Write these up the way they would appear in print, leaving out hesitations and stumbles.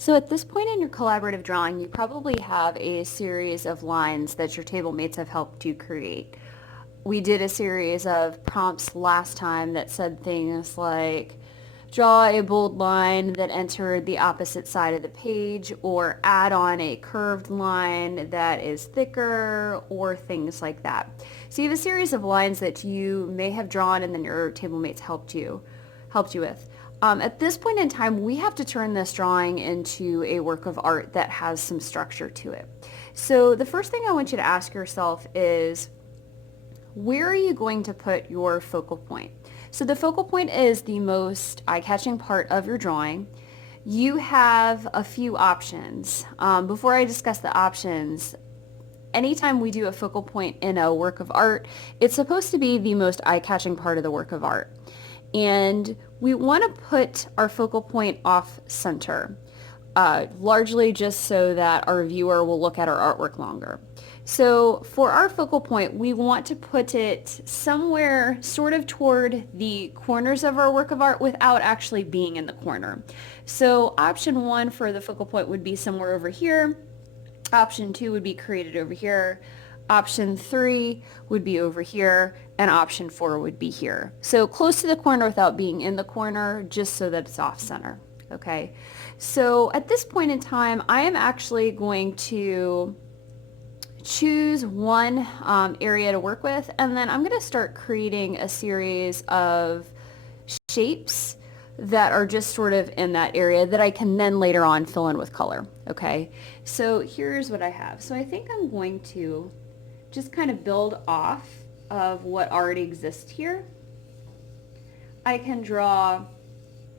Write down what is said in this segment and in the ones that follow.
So at this point in your collaborative drawing, you probably have a series of lines that your table mates have helped you create. We did a series of prompts last time that said things like draw a bold line that entered the opposite side of the page, or add on a curved line that is thicker, or things like that. So you have a series of lines that you may have drawn and then your table mates helped you with. At this point in time, we have to turn this drawing into a work of art that has some structure to it. So the first thing I want you to ask yourself is, where are you going to put your focal point? So the focal point is the most eye-catching part of your drawing. You have a few options. Before I discuss the options, anytime we do a focal point in a work of art, it's supposed to be the most eye-catching part of the work of art. And we want to put our focal point off center, largely just so that our viewer will look at our artwork longer. So for our focal point, we want to put it somewhere sort of toward the corners of our work of art without actually being in the corner. So option 1 for the focal point would be somewhere over here. Option 2 would be created over here. Option 3 would be over here, and option 4 would be here. So close to the corner without being in the corner, just so that it's off center. Okay, so at this point in time, I am actually going to choose one area to work with, and then I'm going to start creating a series of shapes that are just sort of in that area that I can then later on fill in with color. Okay, so here's what I have. So I think I'm going to just kind of build off of what already exists here. I can draw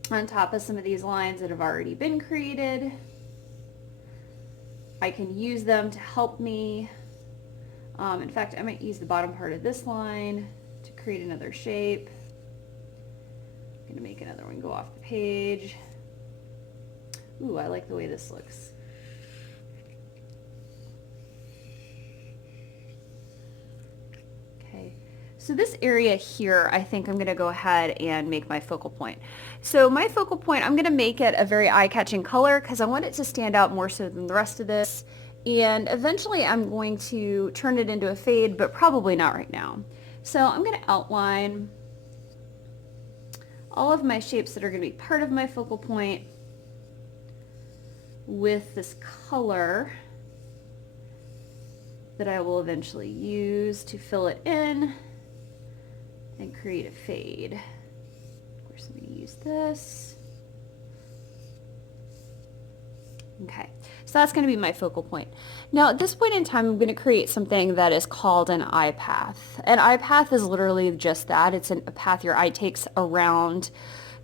on top of some of these lines that have already been created. I can use them to help me. In fact, I might use the bottom part of this line to create another shape. I'm going to make another one go off the page. Ooh, I like the way this looks. Okay, so this area here, I think I'm going to go ahead and make my focal point. So my focal point, I'm going to make it a very eye-catching color because I want it to stand out more so than the rest of this. And eventually I'm going to turn it into a fade, but probably not right now. So I'm going to outline all of my shapes that are going to be part of my focal point with this color that I will eventually use to fill it in and create a fade. Of course, I'm going to use this. Okay, so that's going to be my focal point. Now at this point in time, I'm going to create something that is called an eye path. An eye path is literally just that. It's a path your eye takes around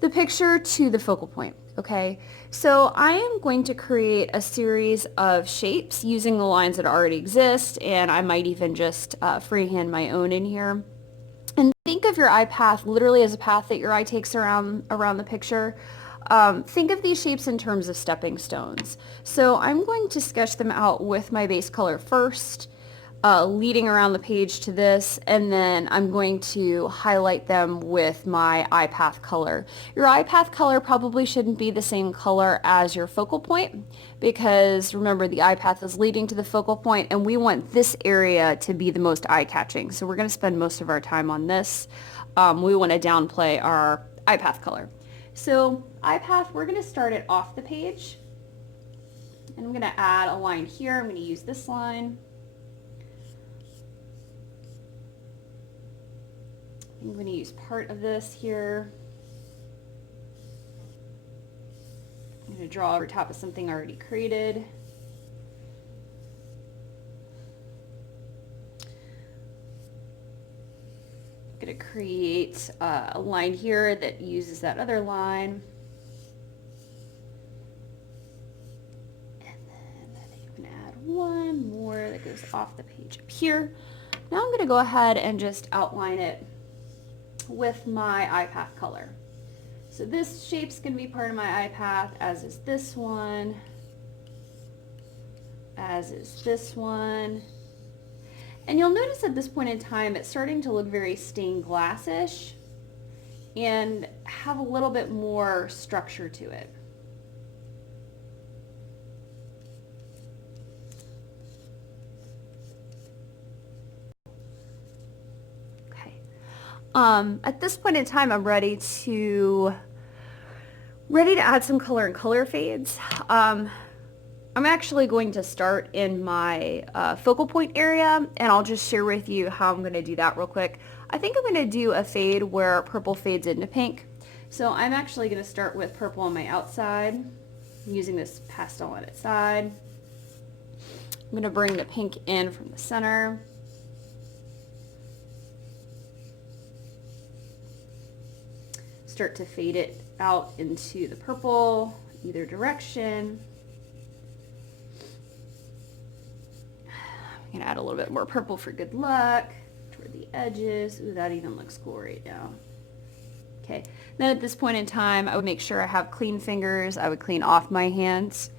the picture to the focal point. Okay, so I am going to create a series of shapes using the lines that already exist, and I might even just freehand my own in here. And think of your eye path literally as a path that your eye takes around the picture. Think of these shapes in terms of stepping stones. So I'm going to sketch them out with my base color first, leading around the page to this, and then I'm going to highlight them with my eye path color. Your eye path color probably shouldn't be the same color as your focal point, because remember, the eye path is leading to the focal point, and we want this area to be the most eye-catching. So we're going to spend most of our time on this. We want to downplay our eye path color. So eye path, we're going to start it off the page, and I'm going to add a line here. I'm going to use this line. I'm going to use part of this here. I'm going to draw over top of something already created. I'm going to create a line here that uses that other line. And then I'm going to add one more that goes off the page up here. Now I'm going to go ahead and just outline it with my eye path color. So this shape's going to be part of my eye path, as is this one, as is this one. And you'll notice at this point in time, it's starting to look very stained glass-ish and have a little bit more structure to it. At this point in time, I'm ready to add some color and color fades. I'm actually going to start in my focal point area, and I'll just share with you how I'm going to do that real quick. I think I'm going to do a fade where purple fades into pink. So I'm actually going to start with purple on my outside, using this pastel on its side. I'm going to bring the pink in from the center. Start to fade it out into the purple, either direction. I'm going to add a little bit more purple for good luck toward the edges. Ooh, that even looks cool right now. Okay, then at this point in time, I would make sure I have clean fingers. I would clean off my hands.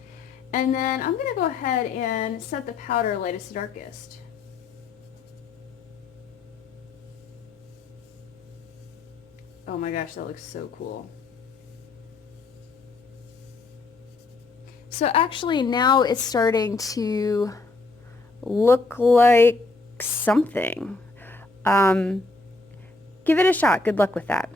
And then I'm going to go ahead and set the powder lightest to darkest. Oh my gosh, that looks so cool. So actually now it's starting to look like something. Give it a shot. Good luck with that.